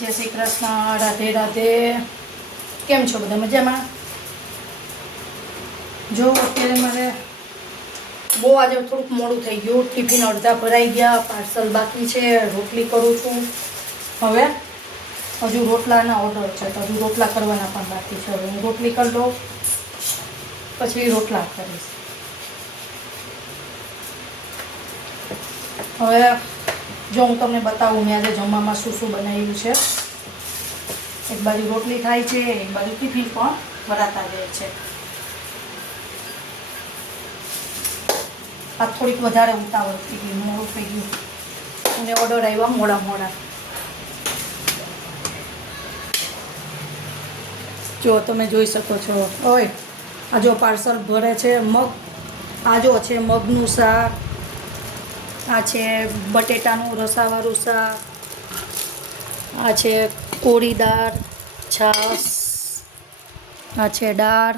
જય શ્રી કૃષ્ણ, રાધે રાધે. કેમ છો બધા મજામાં? જો, અત્યારે મારે બહુ આજે થોડુંક મોડું થઈ ગયું. ટિફિન અડધા ભરાઈ ગયા, પાર્સલ બાકી છે, રોટલી કરું છું. હવે હજુ રોટલાના ઓર્ડર છે, તો હજુ રોટલા કરવાના પણ બાકી છે. હવે હું રોટલી કરી દઉં પછી રોટલા કરીશ. હવે જો હું તમને બતાવું, મેં આજે જમવામાં શું શું બનાવ્યું છે. એક બાજુ રોટલી થાય છે, એક બાજુ ટિફિન પણ ભરાતા રહે છે. આ થોડીક વધારે ઉતાવળ થઈ ગઈ, મોડું થઈ ગયું. અને ઓર્ડર આવ્યા મોડા મોડા. જો તમે જોઈ શકો છો, ઓય, આ જો પાર્સલ ભરે છે, મગ, આ જો છે મગનું શાક આ છે બટેટાનું રસાવાળું શાક, આ છે કોળી દાળ છાસ આ છે દાળ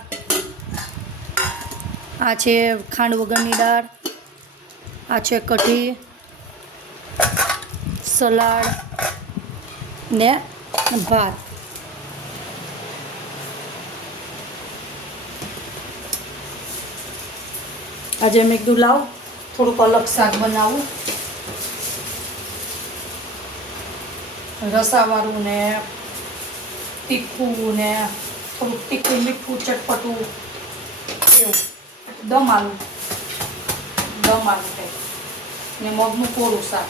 આ છે ખાંડ વગરની દાળ આ છે કઢી, સલાડ ને ભાત. આજે મેં કીધું લાવ. થોડુંક અલગ શાક બનાવું. રસાવાળું ને તીખું ને થોડુંક તીખું મીઠું ચટપટું એવું. દમ આલુ. દમ આલુ કંઈક ને મગનું કોરું શાક.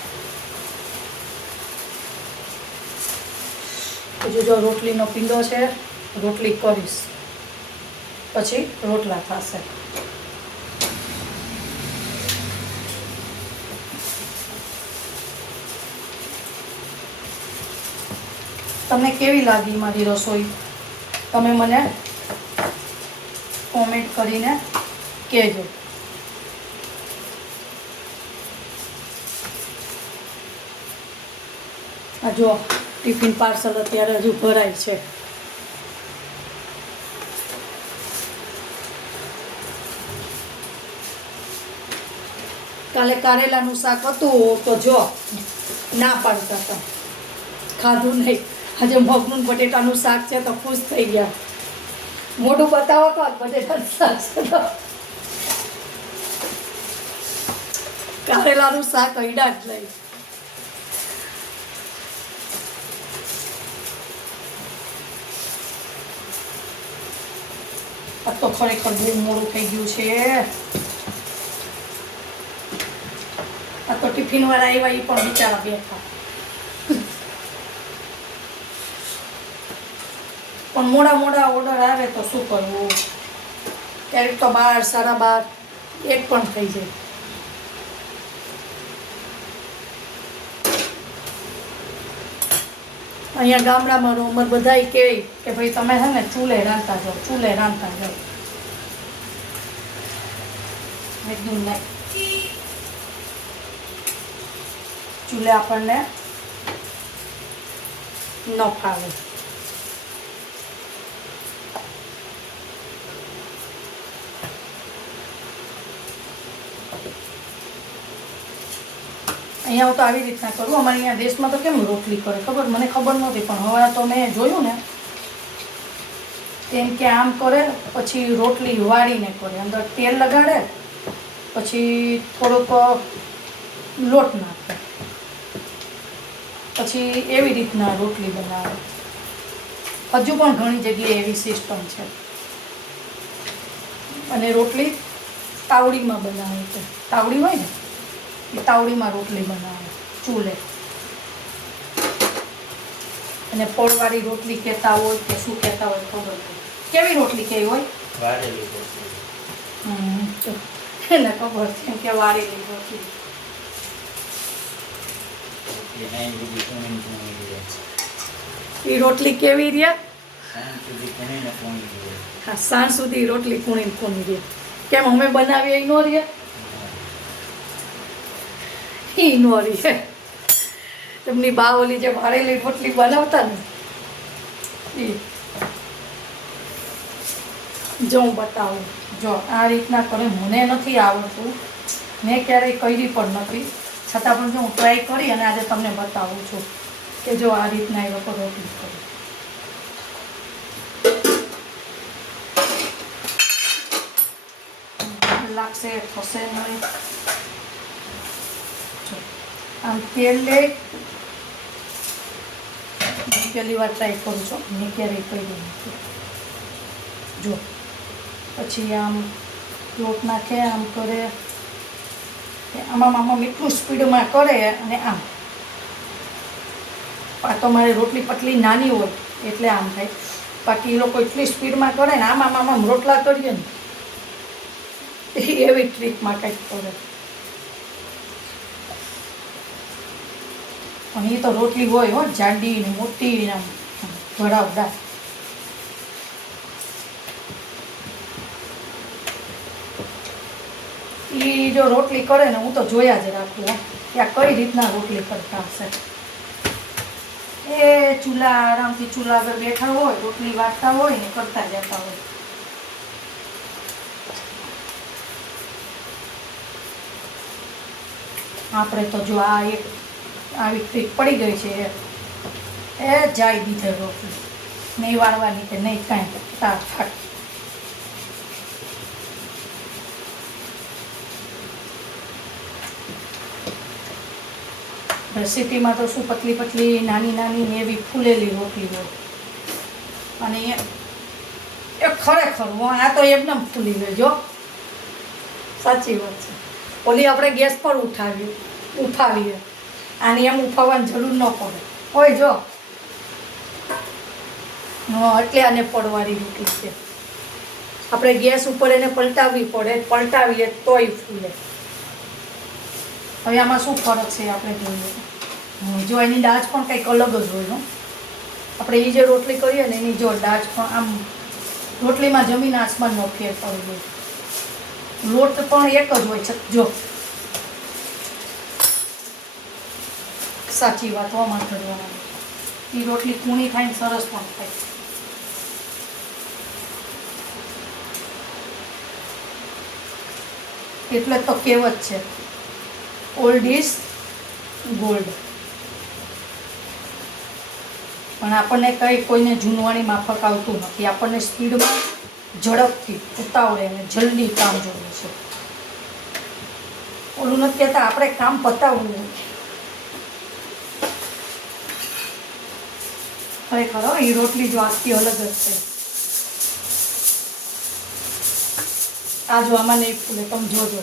બીજું જો રોટલીનો પીંડો છે, રોટલી કરીશ. પછી રોટલા થશે. તમને કેવી લાગી મારી રસોઈ? તમે મને કોમેન્ટ કરીને કહેજો. આ જો ટિફિન પાર્સલ અત્યારે હજુ ભરાય છે. કાલે કારેલાનું શાક હતું તો જો ના પાડતા હતા. ખાધું નહીં. આજે મગનું બટેટાનું શાક છે તો ખુશ થઈ ગયા. મોઢું બતાવો તો બટેટાનું શાક છે તો. કારેલાનું શાક અઈડા જ લઈ. આ તો ખરેખર બહુ મોડું થઈ ગયું છે. આ તો ટિફિન વાળા આવ્યા એ પણ બિચારા બેઠા. પણ મોડા મોડા ઓર્ડર આવે તો શું કરવું? ક્યારેક તો બાર, સાડા બાર, એક પણ થઈ જાય. અહીંયા ગામડામાં રોમર બધાય કહે કે ભાઈ તમે છે ને ચૂલે રાંધતા જાઓ, ચૂલે રાંધતા જાઓ. એકદમ નહીં. ચૂલે આપણને ન ફાવે. અહીંયા તો આવી રીતના કરું. અમારે અહીંયા દેશમાં તો કેમ રોટલી કરે ખબર? મને ખબર નહોતી, પણ હવે તો મેં જોયું ને. તેમ કે આમ કરે, પછી રોટલી વાળીને કરે. અંદર તેલ લગાડે, પછી થોડોક લોટ નાખે. પછી એવી રીતના રોટલી બનાવે. હજુ પણ ઘણી જગ્યાએ એવી સિસ્ટમ છે. અને રોટલી તાવડીમાં બનાવે છે. તાવડી હોય ને? એ તાવડીમાં રોટલી બનાવે ચૂલે. અને પોળવાળી રોટલી કહેતા હોય કે શું કહેતા હોય ખબર નહીં કેવી રોટલી કેવી હોય? વાળેલી રોટલી. એને ખબર છે કે વાળેલી રોટલી. એ રોટલી કેવી રહ્યા. હા સાંજ સુધી રોટલી કુણી કુણી રે કેમ અમે બનાવીએ એ નો રહે એ છે એમની તેમની બા ઓલી જે વાળેલી રોટલી બનાવતા ને, એ જો હું બતાવું. જો આ રીતના કરે મને નથી આવડતું, મેં ક્યારેય કરી પણ નથી. છતાં પણ જો હું ટ્રાય કરી અને આજે તમને બતાવું છું કે જો આ રીતના એ લોકો રોટલી કરે. લાગશે, થશે નહીં. આમ તેલ લે. પહેલી વાર ટ્રાય કરું છું. મેં ક્યારેય કર્યું નથી જો. પછી આમ લોટ નાખે, આમ કરે. આમાં આમાં મીઠું સ્પીડમાં કરે અને આમ. આ તો મારી રોટલી પતલી નાની હોય, એટલે આમ થાય. બાકી એ લોકો એટલી સ્પીડમાં કરે ને, આમ આમ રોટલા કરીએ ને. એવી ટ્રીકમાં કંઈક કરે. પણ એ તો રોટલી હોય હો જાડી ને મોટી ને ભરાવદાર એ જો રોટલી કરે ને, હું તો જોયા જ રાખું કે કઈ રીતના રોટલી કરતા હશે. એ ચૂલા, આરામથી ચૂલા આગળ બેઠા હોય, રોટલી વાટતા હોય ને, કરતા જતા હોય. આપણે તો જો આ એક આવી ટ્રીક પડી ગઈ છે. એ જાય દીધે રોટલી નહીં વાળવાની કે નહીં કાંઈ. તાર ફાટ સિટીમાં તો શું પતલી પતલી, નાની નાની એવી ફૂલેલી રોટલી હોય. અને એ ખરેખર આ તો એકદમ ફૂલી લેજો સાચી વાત છે. ઓલી આપણે ગેસ પર ઉઠાવીએ ઉઠાવીએ. આની એમ ઉફાવવાની જરૂર ન પડે. હોય જો. એટલે આને પડવાળી રોટલી છે. આપણે ગેસ ઉપર એને પલટાવવી પડે, પલટાવીએ તોય ફૂલે. હવે આમાં શું ફરક છે આપણે જોઈએ. જો એની ડાચ પણ કંઈક અલગ જ હોય. આપણે એ જે રોટલી કરીએ ને, એની જો ડાચ પણ આમ રોટલીમાં જમીન આસમાનનો ફેર પડી ગયો લોટ પણ એક જ હોય છે જો. સાચી વાત હોમાં કરવાના એ રોટલી કૂણી થાય સરસ પણ થાય. એટલે તો કહેવત છે ઓલ્ડ ઇઝ ગોલ્ડ પણ આપણને કંઈ કોઈને જૂનવાણી માફક આવતું નથી. આપણને સ્પીડમાં ઝડપથી ઉતાવળે અને જલ્દી કામ જોઈએ છે. ઓલું નથી કહેતા, આપણે કામ પતાવવું ખરેખર એ રોટલી જો આખી અલગ જ છે. આ જો આમાં નહીં ફૂલે, તમે જોજો.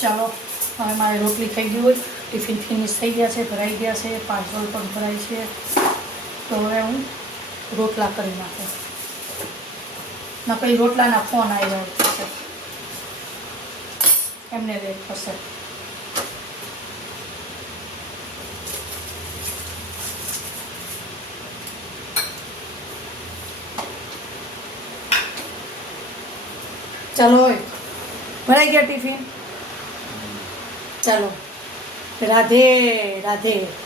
ચાલો, હવે મારે રોટલી થઈ ગઈ હોય, ટિફિન ફિનિશ થઈ ગયા છે, ભરાઈ ગયા છે પાર્સલ પણ ભરાય છે. તો હવે હું રોટલા કરી નાખું. ના પછી રોટલાના ફોન આવી જાય એમને લેટ થશે. ચાલો ભરાઈ ગયા ટિફિન? ચાલો. રાધે રાધે.